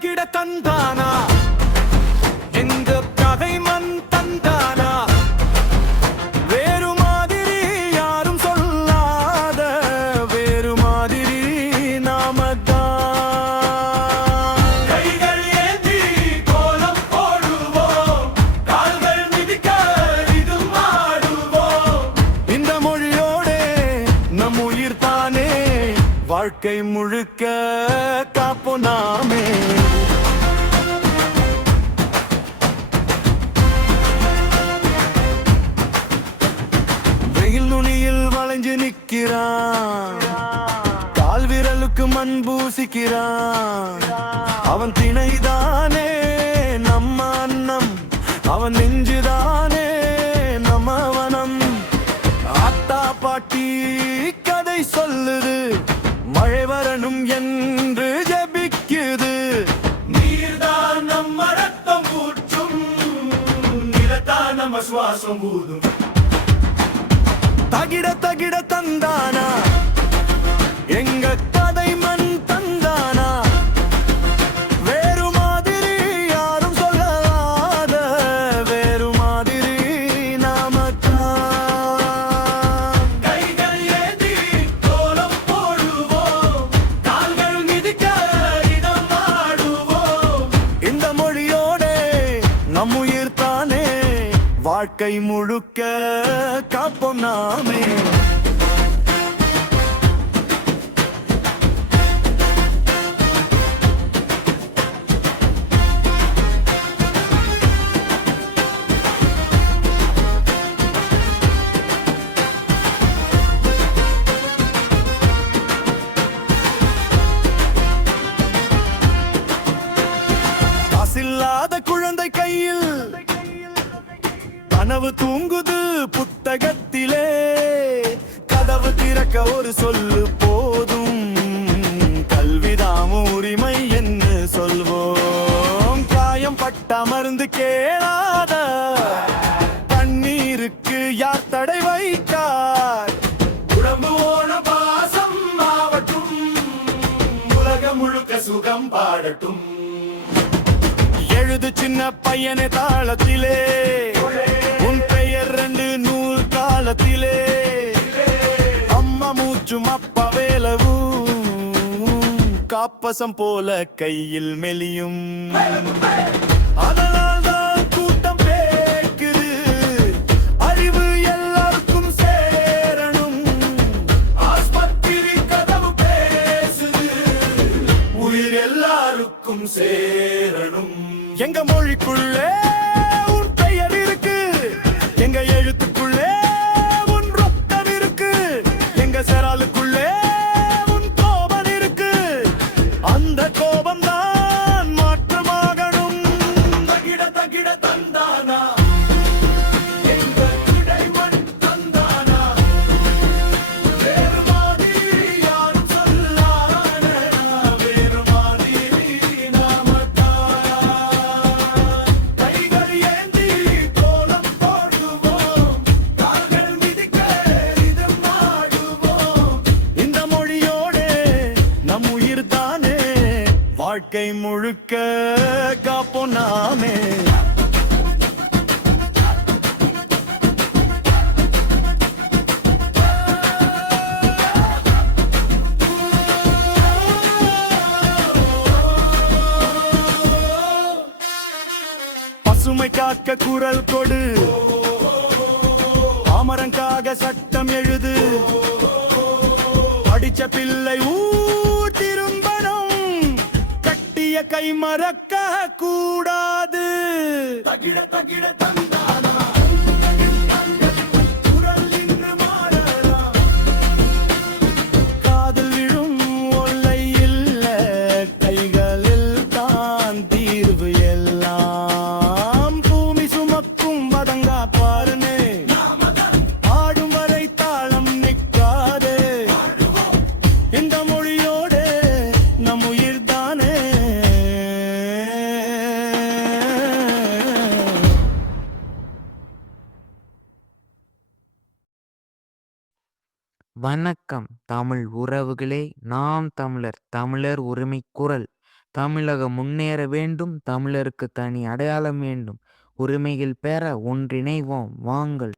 தகிட தந்தானா எங்க கதை மண் தந்தானா வேறு மாதிரி யாரும் சொல்லாத வேறு மாதிரி நாமதான் கைகள் ஏந்தி கோலம் போடுவோம் கால்கள் மிதிக்க இது மாடுவோம் இந்த மொழியோடே நம் உயிர் தானே வாழ்க்கை முழுக்க காப்போம் நாமே வெயில் நுனியில் வளைஞ்சு நிற்கிறான் கால் விரலுக்கு மண் பூசிக்கிறான் அவன் திணைதானே நம்ம அன்னம் அவன் நெஞ்சுதானே நம்ம வனம் ஆத்தா பாட்டி கதை சொல்லுது மழை வரணும் என்று ஜபிக்குது நீர்தான் நம்ம ரத்தம் ஊற்றும் நிலத்தான் நம்ம சுவாசம் ஊதும் தகிட தகிட தந்தானா எங்க கதை மண் தந்தானா வேறு மாதிரி யாரும் சொல்லாத வேறு மாதிரி நாமத்தான் கைகள் ஏந்தி கோலம் போடுவோம் கால்கள் மிதிக்க இதம் ஆடுவோம் இந்த மொழியோட நம் உயிர் தானே வாழ்க்கை முழுக்க காப்போம் நாமே காசில்லாத குழந்தை கையில் கனவு தூங்குது புத்தகத்திலே கதவு திறக்க ஒரு சொல்லு போதும் கல்விதாம உரிமை என்று சொல்வோம் காயம் பட்ட மருந்து கேளாத தண்ணீருக்கு யார் தடை வைத்தார் உடம்பு ஓன பாசம் ஆவட்டும் உலகம் முழுக்க சுகம் பாடட்டும் எழுது சின்ன பையனை தாளத்திலே உன் பெயர் 2 நூல் காலத்திலே அம்மா மூச்சும் அப்பா வேலவும் காப்பசம் போல கையில் மெலியும் அதனால்தான் கூட்டம் பேக்குது அறிவு எல்லாருக்கும் சேரணும் ஆஸ்பத்திரி கதவு பேசுது உயிர் எல்லாருக்கும் சேரணும் எங்க மொழிக்குள்ளே உன் பெயர் இருக்கு எங்க எழுத்துக்குள்ளே உன் ரத்தம் இருக்கு எங்க சராலுக்குள்ளே உன் கோபம் இருக்கு அந்த கோபம் தான் மாற்றமாகணும் தகிட தகிட தந்தானா எங்க இடைமண் தந்தானா வேறு மாதிரி யாரும் சொல்லாத வேறு மாதிரி வாழ்க்கை முழுக்க காப்போம் நாமே பசுமை காக்க குரல் கொடு அமரங்காக சட்டம் எழுது படிச்ச பிள்ளை ஊர் திரும்பணும் கட்டிய கை மறக்க கூடாது தகிட தகிட தந்தானா குரல் இன்று மாறலாம் காதல் விழும் ஒல்லை இல்ல கைகளில் தான் தீர்வு எல்லாம் பூமி சுமக்கும் பதங்கா பாருனே ஆடும் வரை தாளம் நிற்காது இந்த மொழியோடு நம் உயிர் தானே வணக்கம் தமிழ் உறவுகளே, நாம் தமிழர் தமிழர் உரிமை குரல் தமிழகம் முன்னேற வேண்டும், தமிழருக்கு தனி அடையாளம் வேண்டும். உரிமைகள் பெற ஒன்றிணைவோம் வாங்கள்.